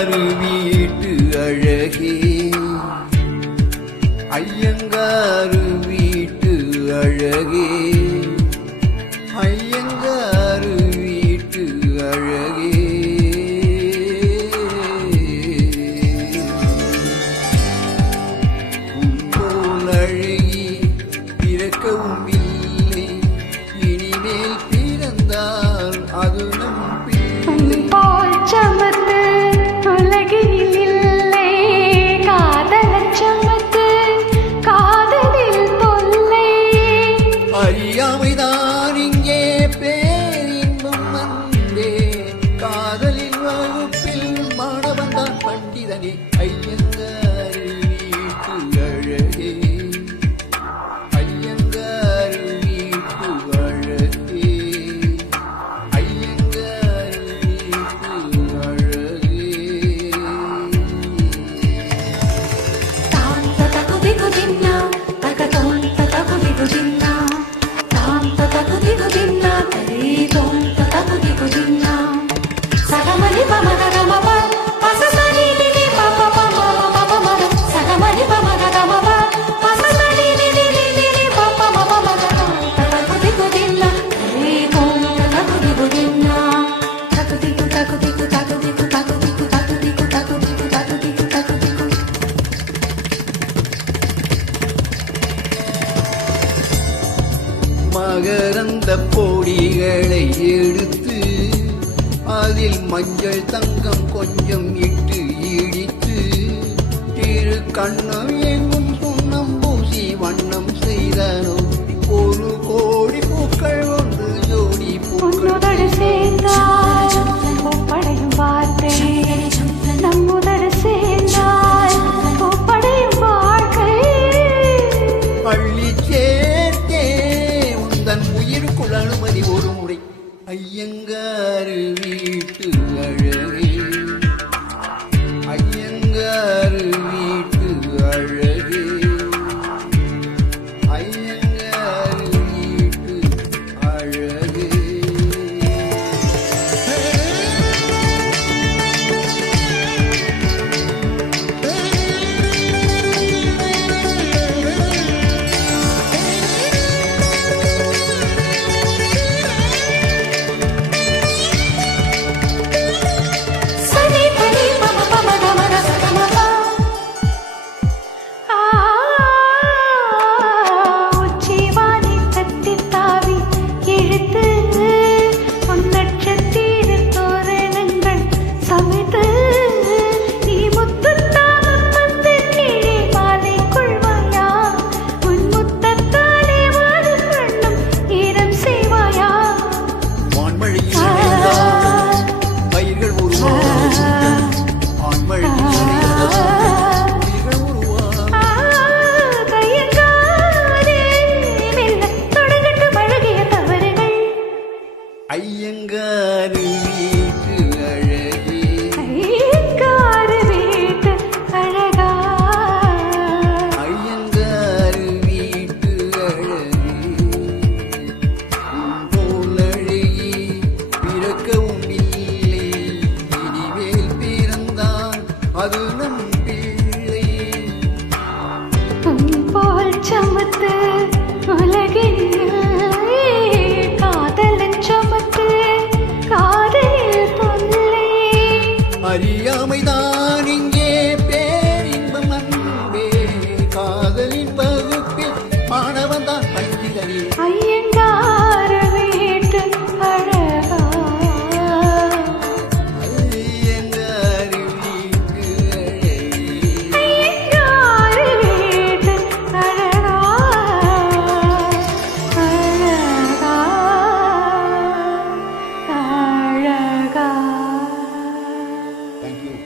ஐயங்காறு வீட்டு அழகே, ஐயங்காறு வீட்டு அழகே, ஐயங்காறு வீட்டு அழகே. உன்போல் அழகி பிறக்கவும் இல்லை, இனிமேல் பிறந்தால் அது நம் பிள்ளை. சமத்து உலகினில் இல்லை, காதலச் சமத்து காதலில் தொல்லை. அறியாமைதான் இங்கே பேரின்பம் வந்தே, காதலின் வகுப்பில் மாணவன் தான் பண்டிதனே. ஐயங்காறு வீட்டு அழகே, ஐயங்காறு வீட்டு அழகே, ஐயங்காறு வீட்டு அழகே. தாம் ததகுதிகு தின்னா, தகதோம் ததகுதிகு தின்னா, தாம் ததகுதிகு தின்னா, தரீதோம் ததகுதிகு தின்னா. சகமணி பமகமப, பசசனி நிதி பபபமபமபம, சகமணி பமகமப, பசசனி நிதி நிதி பபபமபம, ததகுதிகு தின்னா, தரீதோம் ததகுதிகு தின்னா. தகுதிகு தகுதிகு தகுதிகு தகுதிகு தகுதிகு தகுதிகு தகுதிகு தகுதிகு. மகரந்த பொடிகளை எடுத்து அதில் மஞ்சள் தங்கம் கொஞ்சம் இட்டு இடித்து, திரு கண்ணம் எங்கும் சுண்ணம் பூசி வண்ணம் செய்தனோ. ஒரு கோடி பூக்கள் ஒன்று ஜோடி உன்னுதடு பூக்கள் சேர்ந்தால் பூப்படையும் வார்த்தை, நம்முதடு சேர்ந்தால் பூப்படையும் வாழ்க்கை. பள்ளி சேர்த்தே உந்தன் உயிருக்குள் அனுமதி ஒரு முறை. ஐயங்காறு வீட்டு அழகே, ஐயங்காறு வீட்டு அழகே, ஐயங்காறு வீட்டு அழகே. சனி பனி பமபமகமக சகமப. உச்சிவானை தட்டித் தாவி இழுத்து, உன் நட்சத்திர தோரணங்கள் சமைத்து, நீ முத்துத்தாமம் வந்து கீழே மாலைக் கொள்வாயா, உன் முத்தத்தாலே வாழும் வண்ணம் ஈரம் செய்வாயா. வான்மழையில் நனைந்தால் பயிர்கள் உருவாகும், ஆண்மழையில் நனைந்தால் உயிர்கள் உருவாகும். கையங்காலே மெல்ல தொடங்கட்டும் அழகிய தவறுகள். ஐயங்காறு வீட்டு அழகே, ஐயங்காறு வீட்டு அழகா, ஐயங்காறு வீட்டு அழகே. உன்போல் அழகி பிறக்கவும் இல்லை, இனிமேல் பிறந்தால் அது நம் பிள்ளை. போல் சமத்து உலகினில் காதலச் சமத்து காதலில் தொல்லை. அறியாமைதான் இங்கே பேரின்பம் அன்பே, காதலின் வகுப்பில் மாணவன் தான் பண்டிதனே. ஐயங்காறு வீட்டு அழகா, ஐயங்காறு வீட்டு அழகே, ஐயங்காறு வீட்டு அழகா, அழகா, அழகா. Thank you.